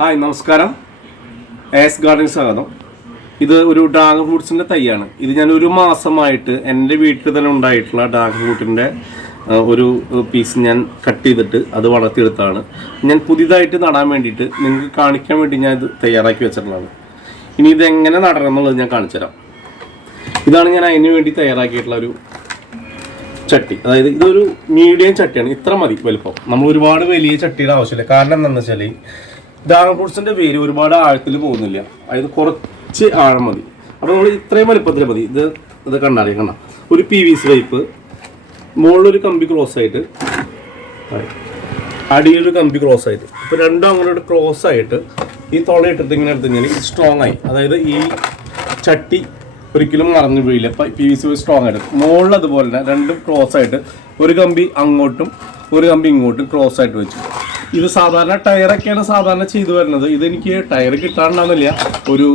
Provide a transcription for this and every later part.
Hi നമസ്കാരം. S garden സ്വാഗതം. ഇത് ഒരു ഡ്രാഗൺ ഫ്രൂട്ട്സിൻ്റെ തൈയാണ്. ഇത് ഞാൻ ഒരു മാസമായിട്ട് എൻ്റെ വീട്ടിൽ തന്നെ ഉണ്ടായിട്ടുള്ള ഡ്രാഗൺ ഫ്രൂട്ടിൻ്റെ ഒരു പീസ് ഞാൻ കട്ട് ചെയ്തിട്ട് അത് വളർത്തിയെടുത്താണ്. ഞാൻ പുതിയതായിട്ട് നടാൻ വേണ്ടിയിട്ട് നിങ്ങൾക്ക് കാണിക്കാൻ വേണ്ടി ഞാൻ ഇത് തയ്യാറാക്കി വെച്ചിട്ടുള്ളതാണ്. ഇനി ഇതെങ്ങനെ നടണം എന്നുള്ളത് ഞാൻ കാണിച്ചുതരാം. ഇതാണ് ഞാൻ അതിന് വേണ്ടി തയ്യാറാക്കിയിട്ടുള്ള ഒരു ചട്ടി. അതായത് ഇതൊരു മീഡിയം ചട്ടിയാണ്. ഇത്ര മതി വലുപ്പം. നമ്മൾ ഒരുപാട് വലിയ ചട്ടിയുടെ ആവശ്യമില്ല. കാരണം എന്താണെന്ന് വെച്ചാൽ ഡ്രാഗൺ ഫ്രൂട്ട്സിൻ്റെ വേര് ഒരുപാട് ആഴത്തിൽ പോകുന്നില്ല. അതായത് കുറച്ച് ആഴം മതി. അപ്പോൾ നമ്മൾ ഇത്രയും വലുപ്പത്തിൽ മതി. ഇത് കണ്ടാൽ ഒരു PVC പൈപ്പ്, മുകളിലൊരു കമ്പി ക്രോസ് ആയിട്ട്, അടിയിലൊരു കമ്പി ക്രോസ് ആയിട്ട്, ഇപ്പോൾ രണ്ടും അങ്ങോട്ട് ക്രോസ് ആയിട്ട് ഈ തുള ഇട്ടിട്ട് ഇങ്ങനെ എടുത്ത് കഴിഞ്ഞാൽ സ്ട്രോങ് ആയി. അതായത് ഈ ചട്ടി ഒരിക്കലും മറന്നു വീഴില്ല. PVC സ്ട്രോങ് ആയിട്ട് മുകളിൽ അതുപോലെ തന്നെ രണ്ടും ക്രോസ് ആയിട്ട് ഒരു കമ്പി അങ്ങോട്ടും ഒരു കമ്പി ഇങ്ങോട്ടും ക്രോസ് ആയിട്ട് വെച്ചു. ഇത് സാധാരണ ടയറൊക്കെയാണ് സാധാരണ ചെയ്തു വരുന്നത്. ഇതെനിക്ക് ടയർ കിട്ടാണ്ടാവുന്നില്ല. ഒരു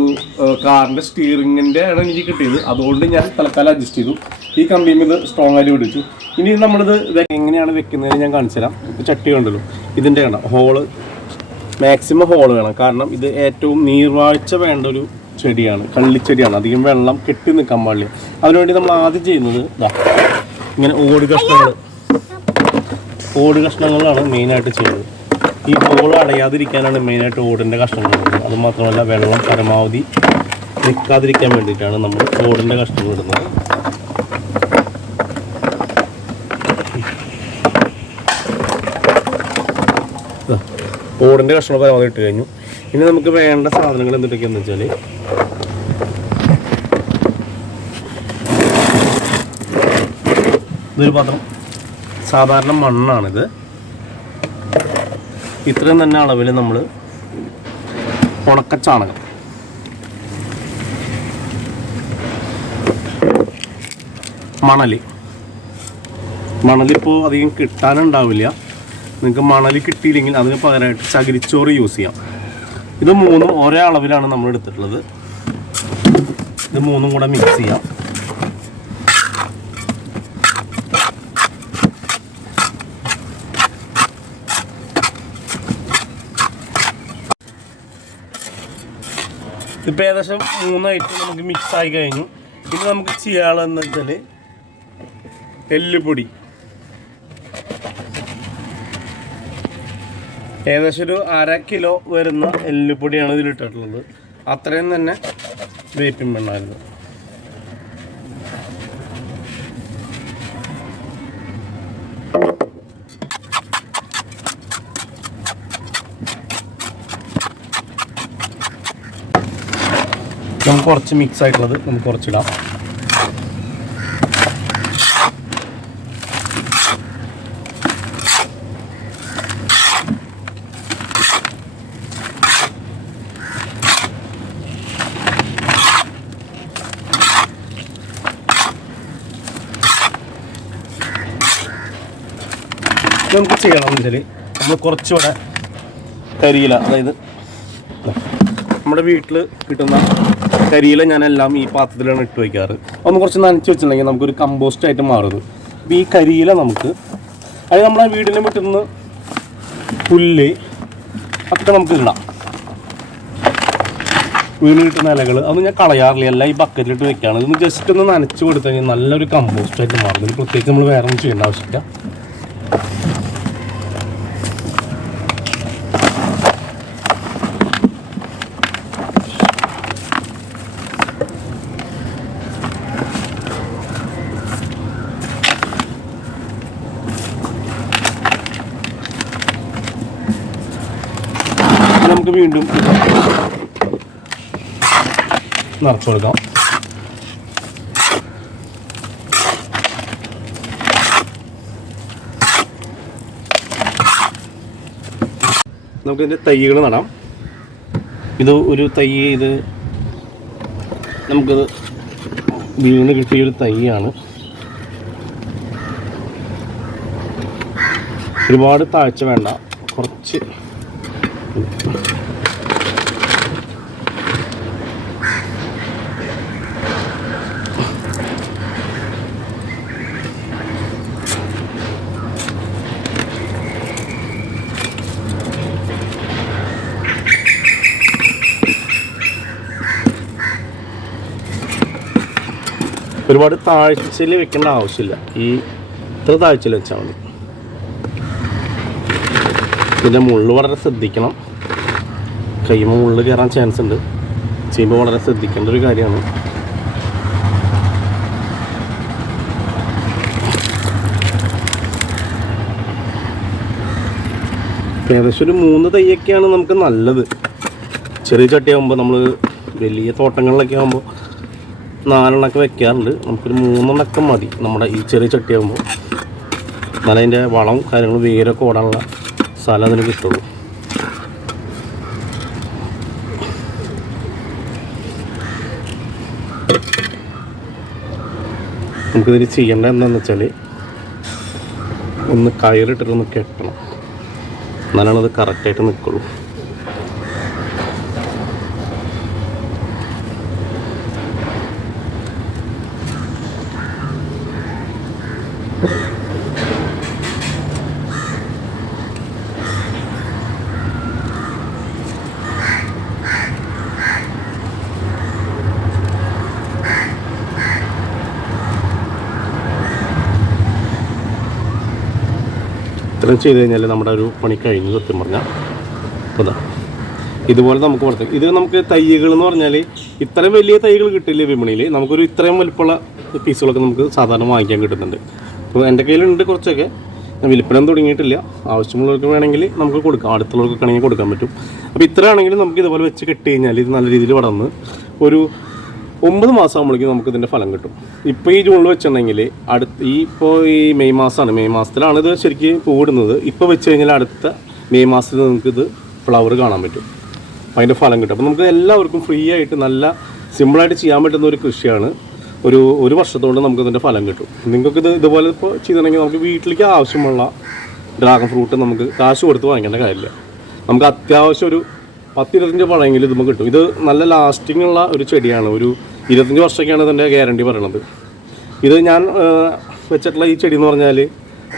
കാറിൻ്റെ സ്റ്റിയറിങ്ങിൻ്റെ ആണ് എനിക്ക് കിട്ടിയത്. അതുകൊണ്ട് ഞാൻ തൽക്കാലം അഡ്ജസ്റ്റ് ചെയ്തു. ഈ കമ്പിയും ഇത് സ്ട്രോങ് ആയിട്ട് പിടിച്ചു. ഇനി നമ്മളിത് എങ്ങനെയാണ് വെക്കുന്നതെന്ന് ഞാൻ കാണിച്ചു തരാം. ഇപ്പോൾ ചട്ടി കണ്ടല്ലോ, ഇതിൻ്റെ കാണാം ഹോള്, മാക്സിമം ഹോള് വേണം. കാരണം ഇത് ഏറ്റവും നീർവാഴ്ച വേണ്ട ഒരു ചെടിയാണ്, കള്ളിച്ചെടിയാണ്. അധികം വെള്ളം കെട്ടി നിൽക്കാൻ പാടില്ല. അതിനുവേണ്ടി നമ്മൾ ആദ്യം ചെയ്യുന്നത് ഇങ്ങനെ ഓട് കഷ്ണങ്ങളാണ് മെയിനായിട്ട് ചെയ്യുന്നത്. ഈ ഹോൾ അടയാതിരിക്കാനാണ് മെയിനായിട്ട് ഓടിൻ്റെ കഷ്ണങ്ങൾ ഇടുന്നത്. അതുമാത്രമല്ല വെള്ളം പരമാവധി നിൽക്കാതിരിക്കാൻ വേണ്ടിയിട്ടാണ് നമ്മൾ ഓടിൻ്റെ കഷ്ണങ്ങൾ ഇടുന്നത്. ഓടിൻ്റെ കഷ്ണം പരമാവധി ഇട്ട് കഴിഞ്ഞു. ഇനി നമുക്ക് വേണ്ട സാധനങ്ങൾ എന്തൊക്കെയാണെന്ന് വെച്ചാൽ ഇതൊരു പാത്രം, സാധാരണ മണ്ണാണിത്. ഇത്രയും തന്നെ അളവിൽ നമ്മൾ ഉണക്കച്ചാണകം, മണലിപ്പോൾ അധികം കിട്ടാനുണ്ടാവില്ല. നിങ്ങൾക്ക് മണൽ കിട്ടിയില്ലെങ്കിൽ അതിന് പകരമായിട്ട് ചകിരിച്ചോറ് യൂസ് ചെയ്യാം. ഇത് മൂന്നും ഒരേ അളവിലാണ് നമ്മൾ എടുത്തിട്ടുള്ളത്. ഇത് മൂന്നും കൂടെ മിക്സ് ചെയ്യാം. ഇപ്പോൾ ഏകദേശം 3 ഐറ്റം നമുക്ക് മിക്സ് ആയി കഴിഞ്ഞു. ഇനി നമുക്ക് ചെയ്യാനുള്ളതെന്ന് വെച്ചാൽ എല്ലുപൊടി. ഏകദേശം ഒരു 1/2 കിലോ വരുന്ന എല്ലുപൊടിയാണ് ഇതിലിട്ടിട്ടുള്ളത്. അത്രയും തന്നെ വേപ്പിൻ മണ്ണായിരുന്നു. നമുക്ക് കുറച്ച് മിക്സ് ആയിട്ടുള്ളത് നമുക്ക് കുറച്ചിടാം. നമുക്ക് ചെയ്യണമെന്ന് വെച്ചാൽ നമ്മൾ കുറച്ചുകൂടെ കരിയില, അതായത് നമ്മുടെ വീട്ടിൽ കിട്ടുന്ന കരിയില ഞാനെല്ലാം ഈ പാത്രത്തിലാണ് ഇട്ട് വയ്ക്കാറ്. ഒന്ന് കുറച്ച് നനച്ച് വെച്ചിട്ടുണ്ടെങ്കിൽ നമുക്കൊരു കമ്പോസ്റ്റ് ആയിട്ട് മാറുന്നത്. അപ്പോൾ ഈ കരിയില നമുക്ക്, അതായത് നമ്മളെ വീടിൻ്റെ മുറ്റിൽ നിന്ന് പുല്ല് ഒക്കെ നമുക്ക് ഇടാം. വീണ് കിട്ടുന്ന ഇലകൾ അതൊന്നും ഞാൻ കളയാറില്ല, എല്ലാം ഈ ബക്കറ്റിലിട്ട് വെക്കുകയാണ്. ഇതൊന്ന് ജസ്റ്റ് ഒന്ന് നനച്ച് കൊടുത്തു കഴിഞ്ഞാൽ നല്ലൊരു കമ്പോസ്റ്റ് ആയിട്ട് മാറുന്നത്. പ്രത്യേകിച്ച് നമ്മൾ വേറെ ഒന്നും ചെയ്യേണ്ട ആവശ്യമില്ല. നമുക്ക് വീണ്ടും നിറച്ചു കൊടുക്കാം. നമുക്കിതിൻ്റെ തൈകൾ നടാം. ഇത് ഒരു തൈ, ഇത് നമുക്കിത് വീണ് കിട്ടിയൊരു തൈയാണ്. ഒരുപാട് താഴ്ച വേണ്ട, കുറച്ച് ഒരുപാട് താഴ്ചയിൽ വെക്കേണ്ട ആവശ്യമില്ല, ഈ ഇത്ര താഴ്ചയിൽ വെച്ചാൽ മതി. ഇതിൻ്റെ മുള്ള് വളരെ ശ്രദ്ധിക്കണം, കൈമ മുള്ള് കയറാൻ ചാൻസ് ഉണ്ട്. ചെയ്യുമ്പോൾ വളരെ ശ്രദ്ധിക്കേണ്ട ഒരു കാര്യമാണ്. ഏകദേശം ഒരു 3 തൈയൊക്കെയാണ് നമുക്ക് നല്ലത്. ചെറിയ ചട്ടിയാകുമ്പോൾ നമ്മൾ വലിയ തോട്ടങ്ങളിലൊക്കെ ആകുമ്പോൾ 4 എണ്ണമൊക്കെ വെക്കാറുണ്ട്. നമുക്കൊരു 3 എണ്ണമൊക്കെ മതി നമ്മുടെ ഈ ചെറിയ ചട്ടിയാകുമ്പോൾ. എന്നാലും അതിൻ്റെ വളം കാര്യങ്ങൾ വേരൊക്കെ ഓടാനുള്ള സ്ഥലം അതിന് കിട്ടുള്ളൂ. നമുക്കിതിൽ ചെയ്യേണ്ടത് എന്താണെന്ന് വെച്ചാൽ ഒന്ന് കയറിട്ടിട്ടൊന്ന് കെട്ടണം, എന്നാലാണ് അത് കറക്റ്റായിട്ട് നിൽക്കുള്ളൂ. ഇത്രയും ചെയ്ത് കഴിഞ്ഞാൽ നമ്മുടെ ഒരു പണി കഴിഞ്ഞു സത്യം പറഞ്ഞാൽ. അപ്പോൾ ഇതുപോലെ നമുക്ക് വളർത്തും. ഇത് നമുക്ക് തൈകൾ എന്ന് പറഞ്ഞാൽ ഇത്രയും വലിയ തൈകൾ കിട്ടില്ല വിപണിയിൽ. നമുക്കൊരു ഇത്രയും വലിപ്പമുള്ള പീസുകളൊക്കെ നമുക്ക് സാധാരണ വാങ്ങിക്കാൻ കിട്ടുന്നുണ്ട്. അപ്പോൾ എൻ്റെ കയ്യിലുണ്ട് കുറച്ചൊക്കെ, വിൽപ്പന തുടങ്ങിയിട്ടില്ല. ആവശ്യമുള്ളവർക്ക് വേണമെങ്കിൽ നമുക്ക് കൊടുക്കാം, അടുത്തുള്ളവർക്കൊക്കെ ആണെങ്കിൽ കൊടുക്കാൻ പറ്റും. അപ്പോൾ ഇത്ര ആണെങ്കിലും നമുക്ക് ഇതുപോലെ വെച്ച് കെട്ടി കഴിഞ്ഞാൽ ഇത് നല്ല രീതിയിൽ വളർന്ന് ഒരു 9 മാസം ആകുമ്പോഴേക്കും നമുക്ക് ഇതിൻ്റെ ഫലം കിട്ടും. ഇപ്പോൾ ഈ ജൂണിൽ വെച്ചിട്ടുണ്ടെങ്കിൽ ഇപ്പോൾ ഈ മെയ് മാസമാണ്, മെയ് മാസത്തിലാണ് ഇത് ശരിക്കും പൂവിടുന്നത്. ഇപ്പോൾ വെച്ച് കഴിഞ്ഞാൽ അടുത്ത മെയ് മാസത്തിൽ നമുക്കിത് ഫ്ലവർ കാണാൻ പറ്റും, അപ്പോൾ അതിൻ്റെ ഫലം കിട്ടും. അപ്പോൾ നമുക്ക് എല്ലാവർക്കും ഫ്രീ ആയിട്ട് നല്ല സിമ്പിളായിട്ട് ചെയ്യാൻ പറ്റുന്ന ഒരു കൃഷിയാണ്. ഒരു വർഷത്തോടെ നമുക്കിതിൻ്റെ ഫലം കിട്ടും. നിങ്ങൾക്കിത് ഇതുപോലെ ഇപ്പോൾ ചെയ്തിട്ടുണ്ടെങ്കിൽ നമുക്ക് വീട്ടിലേക്ക് ആവശ്യമുള്ള ഡ്രാഗൺ ഫ്രൂട്ട് നമുക്ക് കാശ് കൊടുത്ത് വാങ്ങിക്കേണ്ട കാര്യമില്ല. നമുക്ക് അത്യാവശ്യം ഒരു 10-25 പഴമെങ്കിലും ഇത് നമുക്ക് കിട്ടും. ഇത് നല്ല ലാസ്റ്റിംഗ് ഉള്ള ഒരു ചെടിയാണ്. ഒരു 25 വർഷമൊക്കെയാണ് ഇതിൻ്റെ ഗ്യാരണ്ടി പറയണത്. ഇത് ഞാൻ വെച്ചിട്ടുള്ള ഈ ചെടി എന്ന് പറഞ്ഞാൽ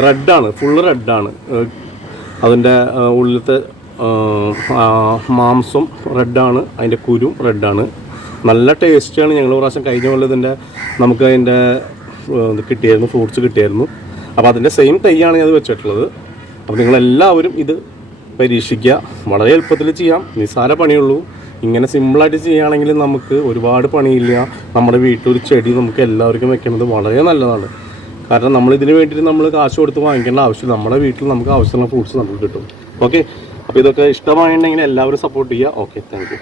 റെഡാണ്, ഫുള്ള് റെഡാണ്. അതിൻ്റെ ഉള്ളിലത്തെ മാംസം റെഡാണ്, അതിൻ്റെ കുരും റെഡാണ്. നല്ല ടേസ്റ്റാണ്. ഞങ്ങൾ പ്രാവശ്യം കഴിഞ്ഞ പോലെ ഇതിൻ്റെ നമുക്ക് അതിൻ്റെ ഇത് കിട്ടിയായിരുന്നു, ഫ്രൂട്ട്സ് കിട്ടിയായിരുന്നു. അപ്പോൾ അതിൻ്റെ സെയിം തൈയാണ് ഞാൻ വെച്ചിട്ടുള്ളത്. അപ്പോൾ നിങ്ങളെല്ലാവരും ഇത് പരീക്ഷിക്കുക. വളരെ എളുപ്പത്തിൽ ചെയ്യാം, നിസ്സാര പണിയുള്ളൂ. ഇങ്ങനെ സിമ്പിളായിട്ട് ചെയ്യുകയാണെങ്കിൽ നമുക്ക് ഒരുപാട് പണിയില്ല. നമ്മുടെ വീട്ടിലൊരു ചെടി നമുക്ക് എല്ലാവർക്കും വെക്കുന്നത് വളരെ നല്ലതാണ്. കാരണം നമ്മളിതിന് വേണ്ടിയിട്ട് നമ്മൾ കാശ് കൊടുത്ത് വാങ്ങിക്കേണ്ട ആവശ്യം, നമ്മുടെ വീട്ടിൽ നമുക്ക് ആവശ്യമുള്ള ഫ്രൂട്ട്സ് നമുക്ക് കിട്ടും. ഓക്കെ, അപ്പോൾ ഇതൊക്കെ ഇഷ്ടമായിട്ടുണ്ടെങ്കിൽ എല്ലാവരും സപ്പോർട്ട് ചെയ്യുക. Okay, thank you.